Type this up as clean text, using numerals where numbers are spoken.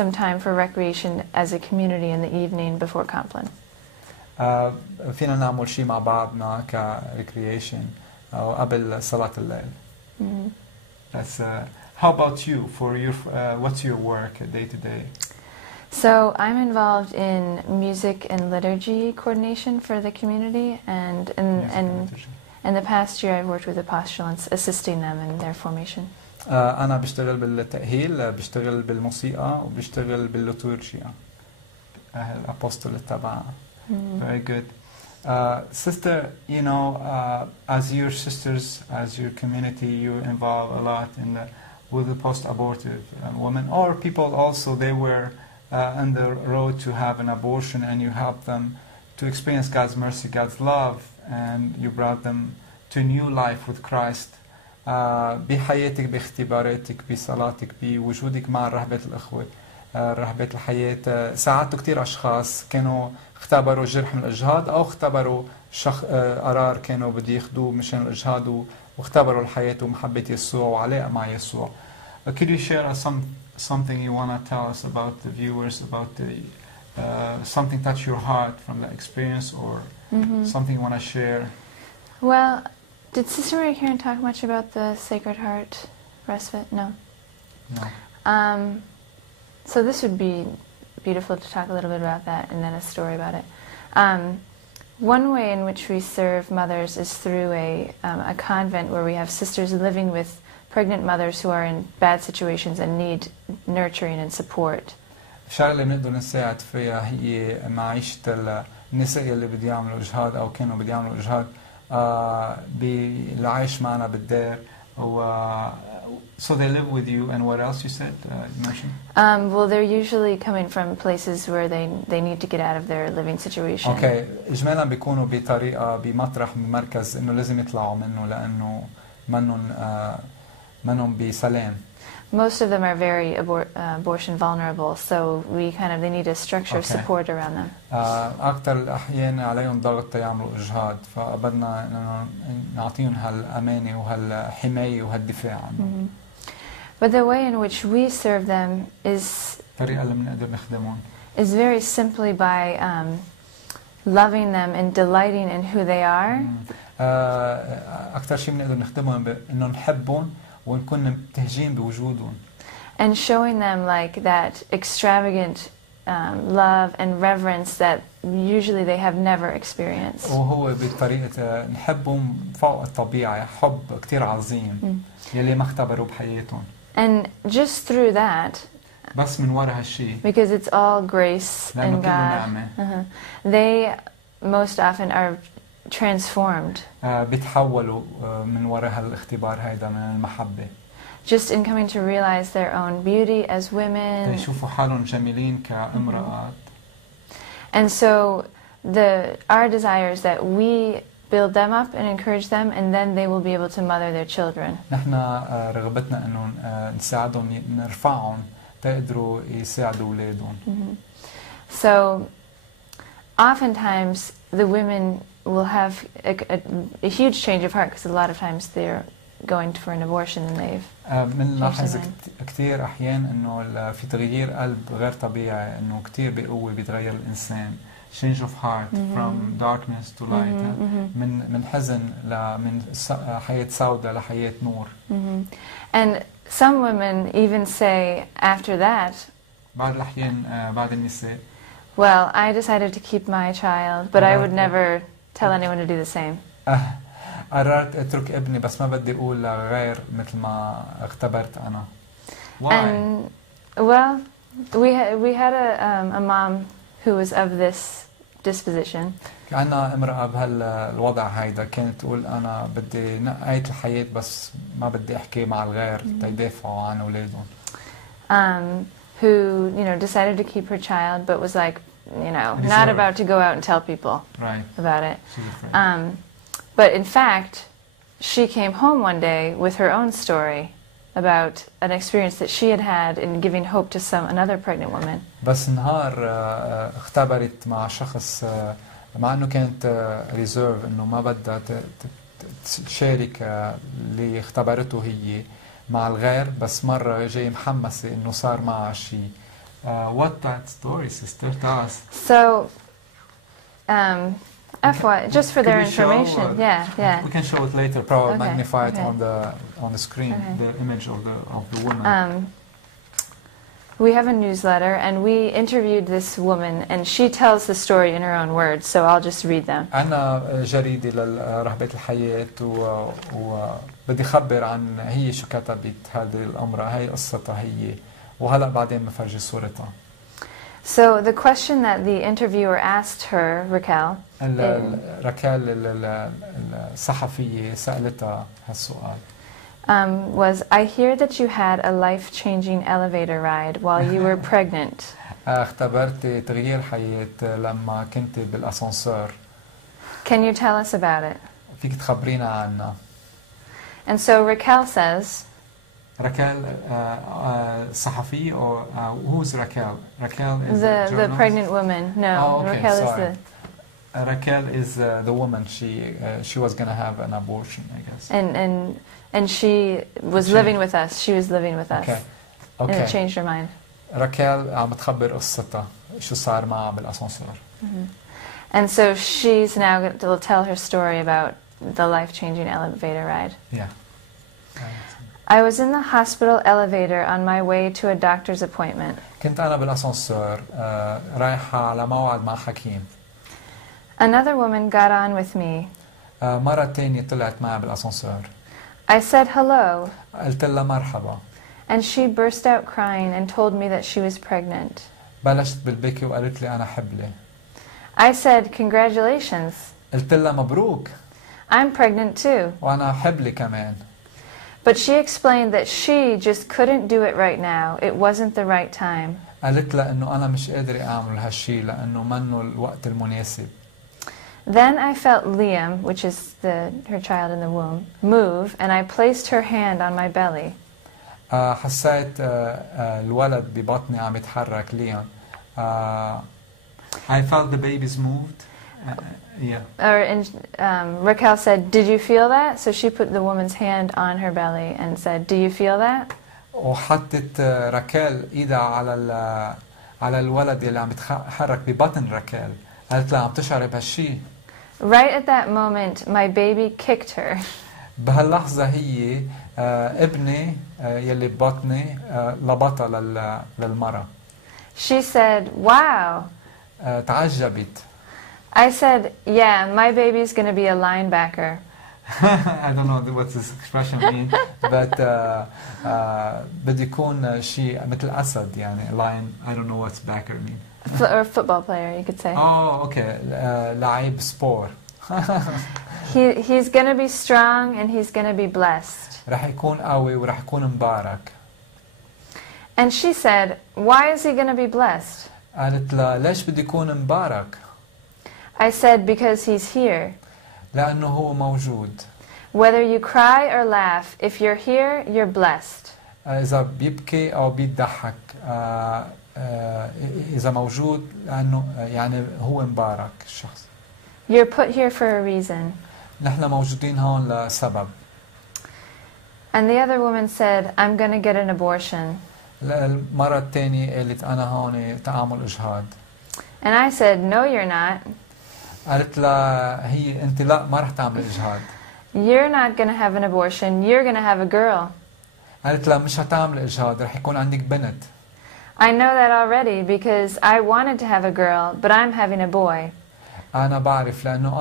some time for recreation as a community in the evening before Compline. فينا نعمل شيء مع بعضنا كريكريشن أو قبل صلاة الليل. That's how about you? For your what's your work day to day? So I'm involved in music and liturgy coordination for the community, and in the past year I've worked with apostolants, assisting them in their formation. أنا بشتغل بالتأهيل، بشتغل بالموسيقى وبشتغل بالليتورجيا. الأبوستول تبع. Very good. Sister, you know, as your sisters, as your community, you involve a lot in with the post-abortive women, or people also, they were on the road to have an abortion, and you helped them to experience God's mercy, God's love, and you brought them to new life with Christ. بحياتك، باختباراتك، بصلاتك، بوجودك مع رهبة الأخوة، رهبة الحياة، ساعدتوا كثير أشخاص كانوا اختبروا جرح من الإجهاض أو اختبروا قرار كانوا بده ياخذوه مشان الإجهاض واختبروا الحياة ومحبة يسوع وعلاقة مع يسوع. Could you share something you want to tell us about the viewers, about the something touch your heart from the experience, or something you want to share? Well, did Sister Mary-Karen talk much about the Sacred Heart respite? No. No. So this would be beautiful to talk a little bit about that, and then a story about it. One way in which we serve mothers is through a convent where we have sisters living with pregnant mothers who are in bad situations and need nurturing and support. الشغله اللي بنقدر نساعد فيها هي معيشه النساء اللي بده يعملوا اجهاض او كانوا بده يعملوا اجهاض بالعيش معنا بالدار. So they live with you, and what else you said, you mentioned? Well, they're usually coming from places where they need to get out of their living situation. Okay. إجمالا بيكونوا بطريقة بمطرح بمركز إنه لازم يطلعوا منه لأنه منهم بسلام. Most of them are very abortion vulnerable, so they need a structure of support around them. أكثر الأحيان عليهم ضغط يعملوا إجهاض، فبدنا إنه نعطيهم هالأمانة وهالحماية وهالدفاع عنهم. But the way in which we serve them is very simply by loving them and delighting in who they are. أكثر شيء بنقدر نخدمهم إنه نحبهم ونكون مبتهجين بوجودهم. And showing them like that extravagant love and reverence that usually they have never experienced. وهو بطريقة نحبهم فوق الطبيعة، حب كتير عظيم يلي ما اختبروا بحياتهم. And just through that, بس من وراء هالشيء, because it's all grace and God, they most often are transformed. بيتحولوا من وراء هالاختبار هيدا من المحبة. Just in coming to realize their own beauty as women. يشوفوا حالهم جميلين كامرأات. And so our desire is that we build them up and encourage them, and then they will be able to mother their children. نحن رغبتنا إنه نساعدهم نرفعهم تقدروا يساعدوا أولادهم. So oftentimes the women will have a huge change of heart, because a lot of times they're going for an abortion and they've بنلاحظ كثير أحيان إنه في تغيير قلب غير طبيعي، إنه كثير بقوة بيتغير الإنسان. Change of heart from darkness to light. من حزن من حياة سوداء لحياة نور. And some women even say after that, بعض الأحيان بعض النساء, well, I decided to keep my child, but I would never tell anyone to do the same. قررت اترك ابني بس ما بدي اقول لغير مثل ما اختبرت انا. Why? And well, we had a mom who was of this disposition. عندنا امرأة بهالوضع هيدا كانت تقول أنا بدي نقاية الحياة بس ما بدي أحكي مع الغير تيدافعوا عن أولادهم. Who decided to keep her child, but was like not about to go out and tell people about it. But in fact, she came home one day with her own story about an experience that she had had in giving hope to another pregnant woman. بس نهار اختبرت مع شخص مع انه كانت ريزيرف انه ما بدها تشارك اللي اختبرته هي مع الغير، بس مرة جاي محمسة انه صار معها شيء What that story, sister? Tell us. So, just for Could their we show, information. Yeah. We can show it later. Probably Okay, magnify it okay. on the screen. Okay. The image of the woman. We have a newsletter, and we interviewed this woman, and she tells the story in her own words, so I'll just read them. عنا جريدة لرهبة الحياة وبدي خبر عن هي شو كتبت هذه الأمر. هي قصتها هي وهلأ بعدين بفرجي صورتها. So the question that the interviewer asked her, Raquel, ركال الصحفية سألتها هالسؤال. was, I hear that you had a life-changing elevator ride while you were pregnant. اختبرت تغيير حياة لما كنت بالأسانسور. Can you tell us about it? فيك تخبرينا عنها. And so Raquel says, Raquel, صحفية or who's Raquel? Raquel is the pregnant woman. No, oh, okay, Raquel sorry. is Raquel is the woman. She was going to have an abortion, I guess. And she was living with us. She was living with us. Okay. And Okay. it changed her mind. Raquel عم تخبر قصتها شو صار معها بالأسانسور. And so she's now going to tell her story about the life-changing elevator ride. Yeah. I was in the hospital elevator on my way to a doctor's appointment. كنت أنا بالأسانسور رايحة على موعد مع حكيم. Another woman got on with me. مرة تانية طلعت معي بالأسانسور. I said hello, قلت لها مرحبا. and she burst out crying and told me that she was pregnant. بلشت بالبكي وقالت لي أنا حبلة. I said, congratulations. قلت لها مبروك. I'm pregnant too. وأنا حبلة كمان. But she explained that she just couldn't do it right now. It wasn't the right time. قالت لها إنه أنا مش قادرة أعمل هالشي لأنه منه الوقت المناسب. Then I felt Liam, which is her child in the womb, move, and I placed her hand on my belly. حسيت الولد ببطني عم يتحرك ليا. I felt the babies moved. Yeah. Raquel said, did you feel that? So she put the woman's hand on her belly and said, do you feel that? وحطت راكيل ايدها على الولد اللي عم يتحرك ببطن راكيل. قالت لها عم تشعري بهالشي. Right at that moment, my baby kicked her. بهاللحظة هي ابني يلي ببطني لبطها للمرة. She said, wow. تعجبت. I said, yeah, my baby's going to be a linebacker. I don't know what this expression means, but بدي يكون شيء مثل أسد يعني lion. I don't know what's backer mean. Or football player, you could say. Oh, okay. لعيب سبور. He's going to be strong and he's going to be blessed. رح يكون قوي ورح يكون مبارك. And she said, why is he going to be blessed? قالت له ليش بدي يكون مبارك؟ I said, because he's here. لأنه هو موجود. Whether you cry or laugh, if you're here, you're blessed. إذا بيبكي أو بيضحك إذا موجود لأنه يعني هو مبارك الشخص. You're put here for a reason. نحن موجودين هون لسبب. And the other woman said, I'm going to get an abortion. المرة الثانية قالت أنا هون تعامل إجهاض. And I said, no, you're not. قالت لها هي أنت لا ما رح تعمل إجهاض. You're not going to have an abortion. You're going to have a girl. قالت لها مش هتعمل إجهاض رح يكون عندك بنت. I know that already because I wanted to have a girl, but I'm having a boy. أنا بعرف لأنه